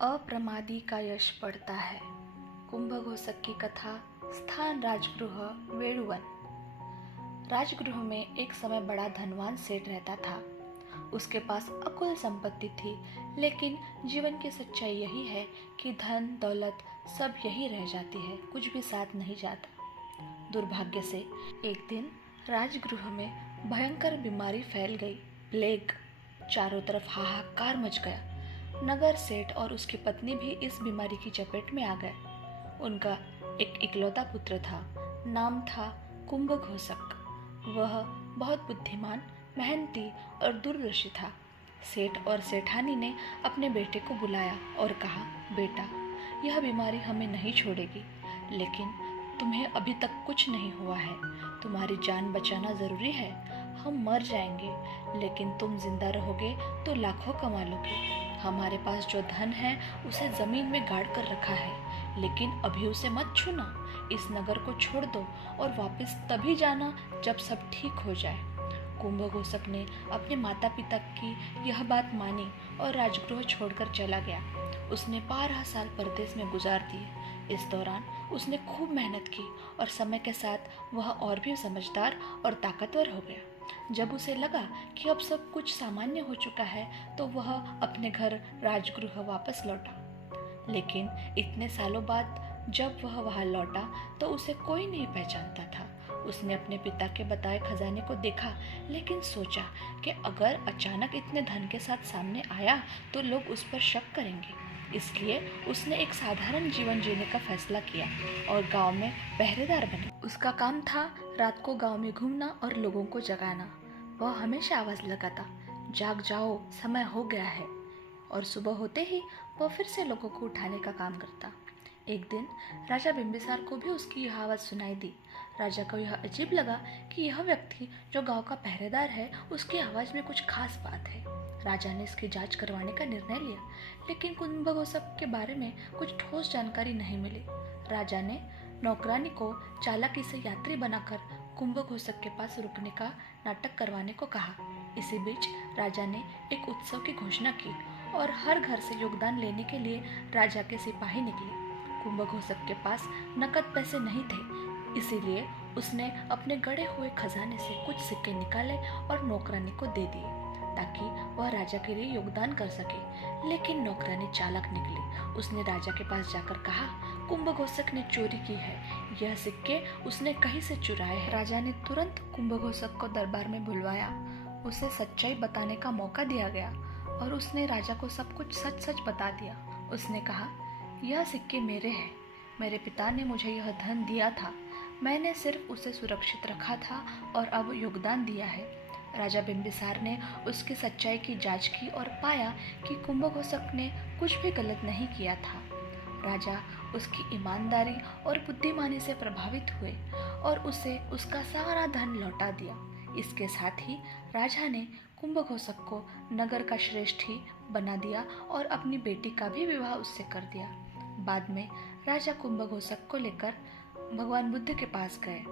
अप्रमादी का यश बढ़ता है। कुंभघोषक की कथा। स्थान राजगृह वेणुवन। राजगृह में एक समय बड़ा धनवान सेठ रहता था। उसके पास अकुल संपत्ति थी, लेकिन जीवन की सच्चाई यही है कि धन दौलत सब यही रह जाती है, कुछ भी साथ नहीं जाता। दुर्भाग्य से एक दिन राजगृह में भयंकर बीमारी फैल गई। प्लेग। चारों तरफ हाहाकार मच गया। नगर सेठ और उसकी पत्नी भी इस बीमारी की चपेट में आ गए। उनका एक इकलौता पुत्र था। नाम था कुंभघोषक। वह बहुत बुद्धिमान, मेहनती और दूरदर्शी था। सेठ और सेठानी ने अपने बेटे को बुलाया और कहा, बेटा, यह बीमारी हमें नहीं छोड़ेगी, लेकिन तुम्हें अभी तक कुछ नहीं हुआ है। तुम्हारी जान बचाना जरूरी है। हम मर जाएंगे, लेकिन तुम जिंदा रहोगे तो लाखों कमा लोगे। हमारे पास जो धन है उसे जमीन में गाड़ कर रखा है, लेकिन अभी उसे मत छूना। इस नगर को छोड़ दो और वापस तभी जाना जब सब ठीक हो जाए। कुंभघोषक ने अपने माता पिता की यह बात मानी और राजगृह छोड़कर चला गया। उसने 12 साल परदेश में गुजार दिए। इस दौरान उसने खूब मेहनत की और समय के साथ वह और भी समझदार और ताकतवर हो गया। जब उसे लगा कि अब सब कुछ सामान्य हो चुका है, तो वह अपने घर राजगृह वापस लौटा। लेकिन इतने सालों बाद जब वह वहां लौटा तो उसे कोई नहीं पहचानता था। उसने अपने पिता के बताए खजाने को देखा, लेकिन सोचा कि अगर अचानक इतने धन के साथ सामने आया तो लोग उस पर शक करेंगे। इसलिए उसने एक साधारण जीवन जीने का फैसला किया और गांव में पहरेदार बने। उसका काम था रात को गांव में घूमना और लोगों को जगाना। वह हमेशा आवाज लगाता, जाग जाओ, समय हो गया है। और सुबह होते ही वह फिर से लोगों को उठाने का काम करता। एक दिन राजा बिंबिसार को भी उसकी यह आवाज़ सुनाई दी। राजा को यह अजीब लगा कि यह व्यक्ति जो गांव का पहरेदार है, उसकी आवाज़ में कुछ खास बात है। राजा ने इसकी जांच करवाने का निर्णय लिया, लेकिन कुंभघोषक के बारे में कुछ ठोस जानकारी नहीं मिली। राजा ने नौकरानी को चालाकी से यात्री बनाकर कुंभघोषक के पास रुकने का नाटक करवाने को कहा। इसी बीच राजा ने एक उत्सव की घोषणा की और हर घर से योगदान लेने के लिए राजा के सिपाही निकले। कुंभघोषक के पास नकद पैसे नहीं थे, इसीलिए उसने अपने गड़े हुए खजाने से कुछ सिक्के निकाले और नौकरानी को दे दिए, ताकि वह राजा के लिए योगदान कर सके। लेकिन नौकरानी चालाक निकली। उसने राजा के पास जाकर कहा, कुंभघोषक ने चोरी की है, यह सिक्के उसने कहीं से चुराए हैं। राजा ने तुरंत कुंभघोषक को दरबार में बुलवाया। उसे सच्चाई बताने का मौका दिया गया और उसने राजा को सब कुछ सच सच बता दिया। उसने कहा, यह सिक्के मेरे हैं। मेरे पिता ने मुझे यह धन दिया था। मैंने सिर्फ उसे सुरक्षित रखा था और अब योगदान दिया है। राजा बिंबिसार ने उसकी सच्चाई की जांच की और पाया कि कुंभघोषक ने कुछ भी गलत नहीं किया था। राजा उसकी ईमानदारी और बुद्धिमानी से प्रभावित हुए और उसे उसका सारा धन लौटा दिया। इसके साथ ही राजा ने कुंभघोषक को नगर का श्रेष्ठी बना दिया और अपनी बेटी का भी विवाह उससे कर दिया। बाद में राजा कुंभघोषक को लेकर भगवान बुद्ध के पास गए।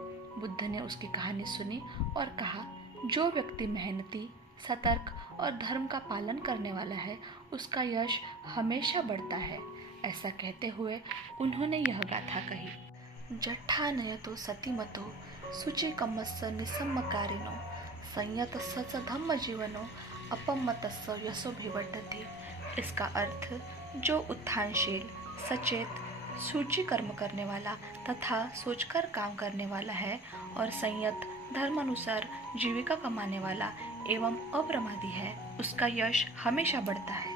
बुद्ध ने उसकी कहानी सुनी और कहा, जो व्यक्ति मेहनती, सतर्क और धर्म का पालन करने वाला है, उसका यश हमेशा बढ़ता है। ऐसा कहते हुए उन्होंने यह गाथा कही, जट्ठानयतो सतीमतो शुचिकम्मस्य निसम्मकारिणो संयतस्य च धम्म जीवनो अपमतस्य यशोभिवर्धते। इसका अर्थ, जो उत्थानशील, सचेत, सूची कर्म करने वाला तथा सोचकर काम करने वाला है और संयत, धर्मानुसार जीविका कमाने वाला एवं अप्रमादी है, उसका यश हमेशा बढ़ता है।